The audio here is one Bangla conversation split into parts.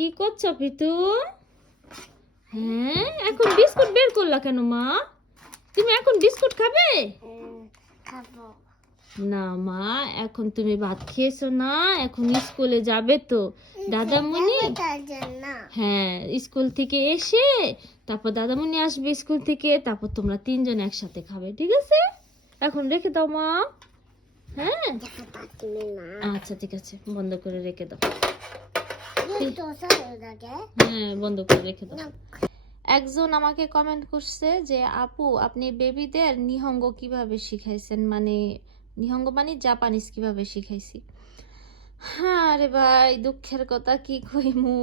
কি করছ পিতু? হ্যাঁ এখন বিস্কুট বের করলা কেন মা? তুমি এখন বিস্কুট খাবে? না মা এখন তুমি ভাত খেয়েছো না এখন স্কুলে যাবে তো। দাদামণি? হ্যাঁ স্কুল থেকে এসে তারপর দাদামণি আসবে স্কুল থেকে তারপর তোমরা তিনজন একসাথে খাবে ঠিক আছে? এখন রেখে দাও মা। হ্যাঁ? আচ্ছা ঠিক আছে বন্ধ করে রেখে দাও। হ্যাঁ বন্ধ করে রেখে দাও। একজন আমাকে কমেন্ট করছে যে আপু আপনি বেবিদের নিহঙ্গ কীভাবে শিখাইছেন? মানে নিহঙ্গ মানে জাপানিজ কীভাবে শিখাইছি? হ্যাঁ রে ভাই দুঃখের কথা কি কইমু?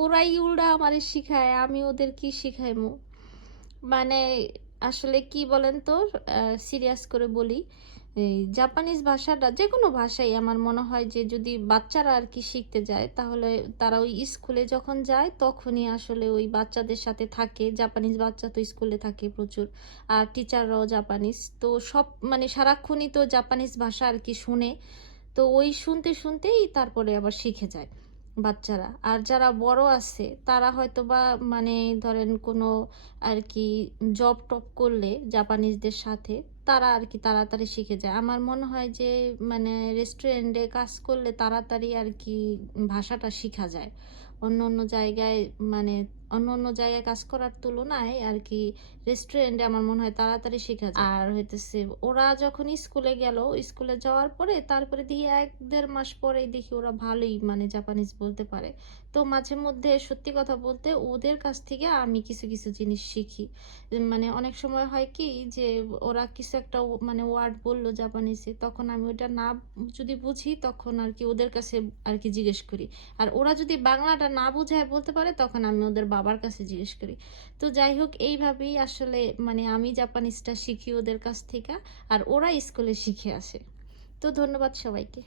ওরাই উল্টা আমারে শিখায় আমি ওদের কি শিখাইমু? মানে আসলে কি বলেন তো সিরিয়াস করে বলি এই জাপানিজ ভাষাটা যে কোনো ভাষাই আমার মনে হয় যে যদি বাচ্চারা আর কি শিখতে যায়, তাহলে তারা ওই স্কুলে যখন যায়, তখনই আসলে ওই বাচ্চাদের সাথে থাকে। জাপানিজ বাচ্চা তো স্কুলে থাকে প্রচুর। আর টিচাররাও জাপানিজ তো সব মানে সারাক্ষণই তো জাপানিজ ভাষা আর কি শুনে, তো ওই শুনতে শুনতেই তারপরে আবার শিখে যায়। বাচ্চারা। আর যারা বড় আছে, তারা হয়তো বা মানে ধরেন কোনো আর কি জব টপ করলে জাপানিজদের সাথে, তারা আর কি তাড়াতাড়ি শিখে যায়। আমার মনে হয় যে মানে রেস্টুরেন্টে কাজ করলে তাড়াতাড়ি আর কি ভাষাটা শেখা যায়। অন্য অন্য জায়গায় মানে অন্য অন্য জায়গায় কাজ করার তুলনায় আর কি রেস্টুরেন্টে আমার মনে হয় তাড়াতাড়ি শেখা যায়। আর হইতেছে ওরা যখন স্কুলে গেল স্কুলে যাওয়ার পরে তারপরে দিয়ে এক দেড় মাস পরেই দেখি ওরা ভালোই মানে জাপানিজ বলতে পারে। তো মাঝে মধ্যে সত্যি কথা বলতে ওদের কাছ থেকে আমি কিছু কিছু জিনিস শিখি। মানে অনেক সময় হয় কি যে ওরা কিছু একটা মানে ওয়ার্ড বলল জাপানিজে তখন আমি ওটা না যদি বুঝি তখন আর কি ওদের কাছে আর কি জিজ্ঞেস করি। আর ওরা যদি বাংলাটা না বুঝায় বলতে পারে, তখন আমি ওদের বাবার কাছে জিজ্ঞেস করি। তো যাই হোক এইভাবেই আসলে মানে আমি জাপানিজটা শিখি ওদের কাছ থেকে, আর ওরা স্কুলে শিখে আসে। তো ধন্যবাদ সবাইকে।